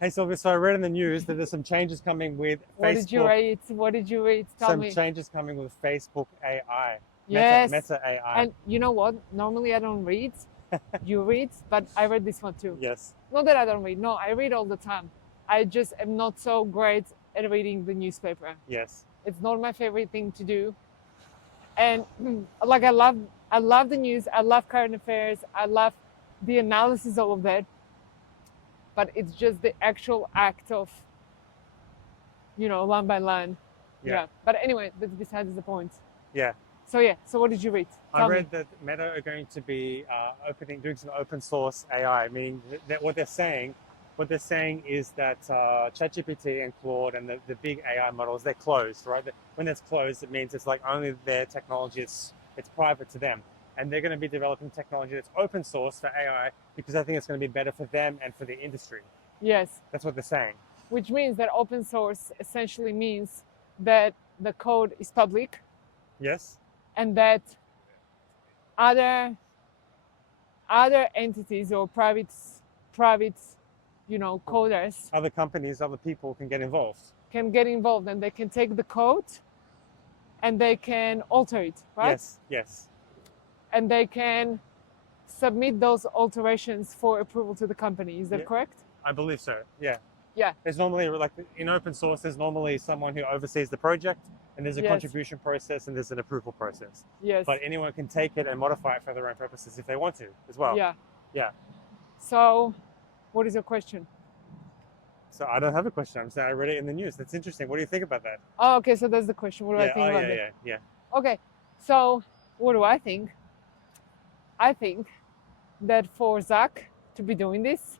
Hey Silvia, so I read in the news that there's some changes coming with What did you Facebook, rate? What did you rate? Tell some me. changes coming with Facebook AI, Yes. Meta AI. And you know what? Normally I don't read. You read, but I read this one too. Yes, Not that I don't read. No, I read all the time. I just am not so great at reading the newspaper. yes, It's not my favorite thing to do. And like I love the news. I love current affairs. I love the analysis of all of that. But it's just the actual act of, line by line. yeah, Yeah. But anyway, that's besides the point. yeah. So yeah. So what did you read? I Tell me. read that Meta are going to be doing some open source AI, meaning that what they're saying is that ChatGPT and Claude and the big AI models, they're closed, right? When that's closed, it means it's like only their technology, it's private to them. And they're going to be developing technology that's open source for AI because I think it's going to be better for them and for the industry. Yes. That's what they're saying. Which means that open source essentially means that the code is public Yes? and that other entities or private coders Other companies, other people can get involved. can get involved and they can take the code and they can alter it, right? Yes, yes. And they can submit those alterations for approval to the company. Is that Yeah, correct? I believe so. Yeah. Yeah. There's normally, like in open source, there's normally someone who oversees the project, and there's a Yes. contribution process and there's an approval process. Yes. But anyone can take it and modify it for their own purposes if they want to as well. Yeah. Yeah. So, what is your question? So I don't have a question. I'm saying I read it in the news. That's interesting. What do you think about that? Oh, okay. So that's the question. What do I Yeah. think Oh, about yeah, that? yeah, Okay. So, what do I think? I think that for Zach to be doing this,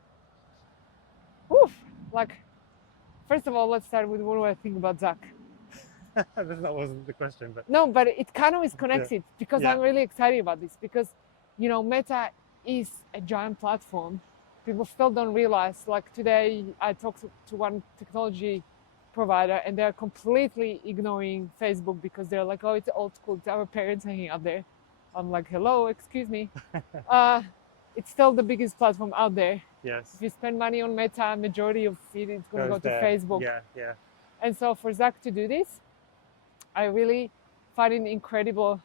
like, first of all, let's start with what do I think about Zach? yeah. That wasn't the question, but No, but it kind of is connected because Yeah. I'm really excited about this because, Meta is a giant platform. People still don't realize, like today I talked to one technology provider and they're completely ignoring Facebook because they're like, oh, it's old school, it's our parents hanging out there. I'm like, hello, excuse me. It's still the biggest platform out there. yes. If you spend money on Meta, majority of it is going to go Goes to there. Facebook. Yeah, yeah. And so for Zach to do this, I really find it incredible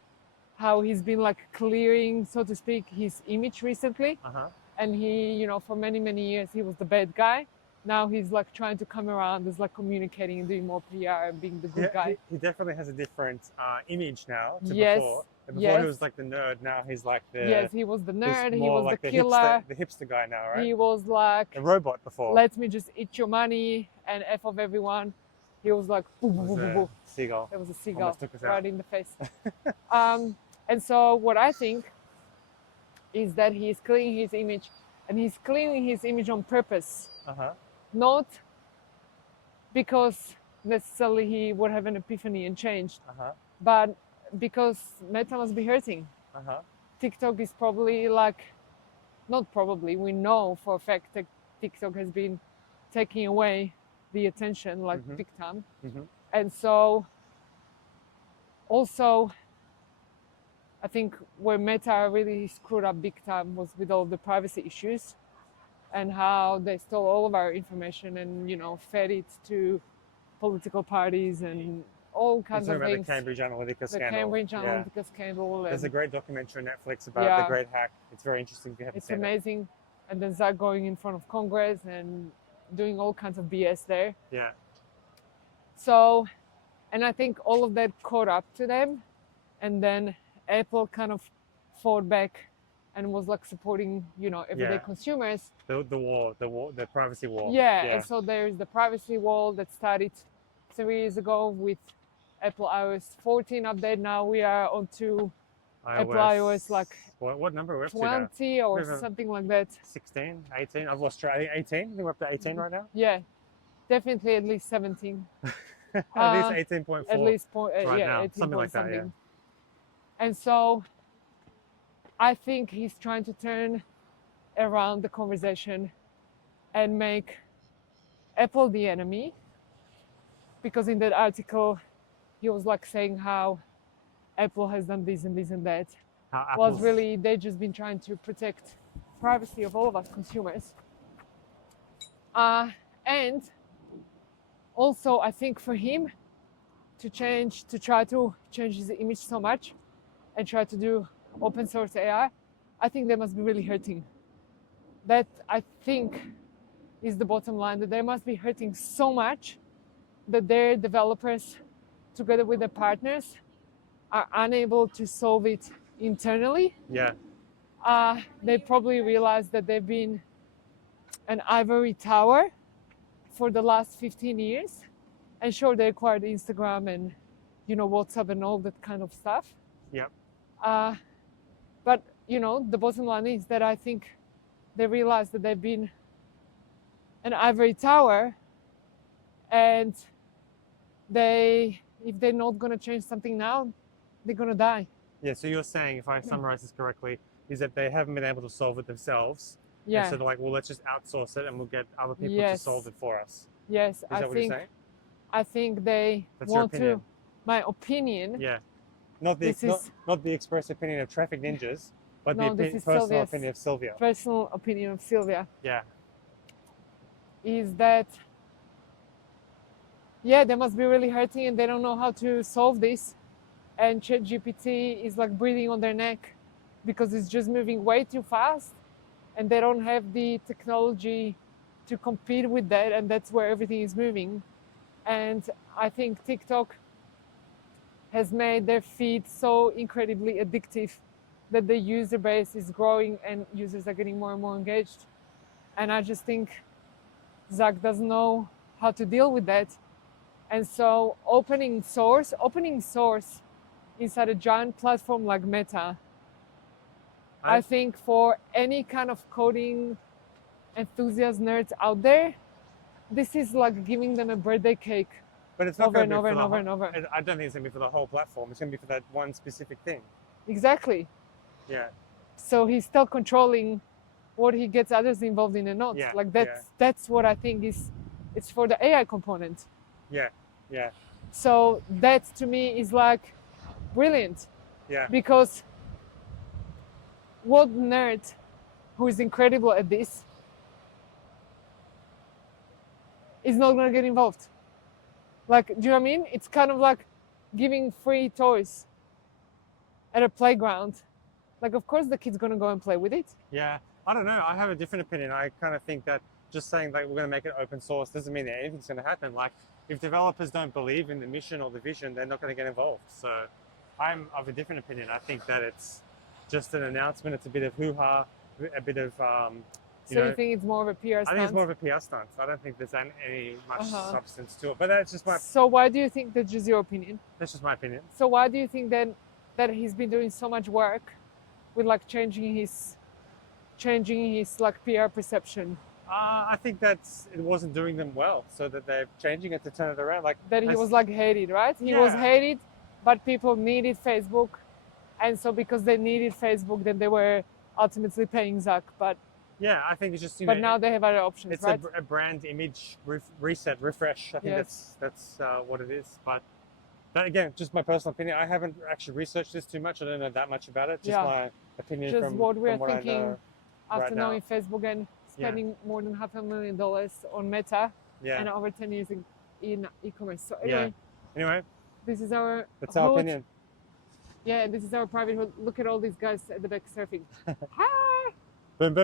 how he's been like clearing, so to speak, his image recently. Uh-huh. And he, for many, many years, he was the bad guy. Now he's like trying to come around, is like communicating and doing more PR and being the good guy. He definitely has a different image now to Yes, before. Before yes. he was like the nerd. Now he's like the Yes, he was the he's nerd, he more was like the killer. the hipster guy now, right? He was like, A robot before. let me just eat your money and F of everyone. He was like, boo, boo, It boo, was boo, a boo. seagull. There was a seagull Almost took us out. right in the face. And so what I think is that he's cleaning his image, and he's cleaning his image on purpose, Uh-huh. not because necessarily he would have an epiphany and changed, Uh-huh. but because Meta must be hurting. Uh-huh. TikTok is probably like, not probably, we know for a fact that TikTok has been taking away the attention like big time. Mhm. And so also I think where Meta really screwed up big time was with all the privacy issues and how they stole all of our information and, fed it to political parties and all kinds You're of talking things. about the Cambridge Analytica The scandal. Cambridge Yeah. Analytica scandal. There's a And great documentary on Netflix about Yeah. the Great Hack. It's very interesting if you haven't it's seen amazing. And then Zach going in front of Congress and doing all kinds of BS there. it. Yeah. So, and I think all of that caught up to them. And then Apple kind of fought back and was like supporting, everyday Yeah. consumers. The privacy wall. Yeah, and so there's the privacy wall that started 3 years ago with Apple iOS 14 update. Now we are on to Apple iOS like what number are we up to now? 20 or We've, something like that. 16, 18. I've lost track. 18. We're up to 18 right now. Yeah, definitely at least 17. At least 18.4. At least right yeah, now. 18 Something point like that, yeah. something. And so I think he's trying to turn around the conversation and make Apple the enemy, because in that article he was like saying how Apple has done this and this and that. Was really they've just been trying to protect privacy of all of us consumers. And also, I think for him to try to change his image so much and try to do open source AI, I think they must be really hurting. That, I think, is the bottom line, that they must be hurting so much that their developers, together with their partners, are unable to solve it internally. Yeah. They probably realize that they've been an ivory tower for the last 15 years. And sure, they acquired Instagram and, WhatsApp and all that kind of stuff. Yep. But, the bottom line is that I think they realize that they've been an ivory tower, and if they're not going to change something now, they're going to die. Yeah, so you're saying, if I summarize this correctly, is that they haven't been able to solve it themselves. Yeah. And so they're like, well, let's just outsource it and we'll get other people to solve it for us. Yes, Is that what you're saying? I think they want to. My opinion. Yeah. Not the express opinion of traffic ninjas, but the personal opinion of Silvia. Personal opinion of Silvia. Yeah. Is that, they must be really hurting and they don't know how to solve this. And ChatGPT is like breathing on their neck because it's just moving way too fast and they don't have the technology to compete with that, and that's where everything is moving. And I think TikTok has made their feed so incredibly addictive that the user base is growing and users are getting more and more engaged. And I just think Zach doesn't know how to deal with that. And so opening source inside a giant platform like Meta, I think for any kind of coding enthusiast nerds out there, this is like giving them a birthday cake. But it's not over and over and over and over. I don't think it's going to be for the whole platform. It's going to be for that one specific thing. Exactly. Yeah. So he's still controlling what he gets others involved in and not. Yeah. Like that's what I think it's for the AI component. Yeah. Yeah. So that to me is like brilliant. Yeah. Because what nerd who is incredible at this is not going to get involved? Like, do you know what I mean? It's kind of like giving free toys at a playground. Like, of course the kid's going to go and play with it. Yeah. I don't know. I have a different opinion. I kind of think that just saying like we're going to make it open source doesn't mean that anything's going to happen. Like, if developers don't believe in the mission or the vision, they're not going to get involved. So I'm of a different opinion. I think that it's just an announcement. It's a bit of hoo-ha, a bit of you think it's more of a PR stunt? I think it's more of a PR stunt. I don't think there's any much substance to it. But that's just my... So why do you think that's just your opinion? That's just my opinion. So why do you think then that he's been doing so much work with like changing his like PR perception? I think that it wasn't doing them well, so that they're changing it to turn it around. Like that he was like hated, right? He was hated, but people needed Facebook, and so because they needed Facebook, then they were ultimately paying Zach. But yeah, I think it's just But now they have other options, it's right? a brand image refresh. I think that's what it is. But again, just my personal opinion. I haven't actually researched this too much. I don't know that much about it. Just my opinion just from what we're from what thinking I know after knowing Facebook and spending more than $500,000 on Meta and over 10 years in e-commerce. So anyway, this is our opinion. Yeah, this is our private hood. Look at all these guys at the back surfing. Hi!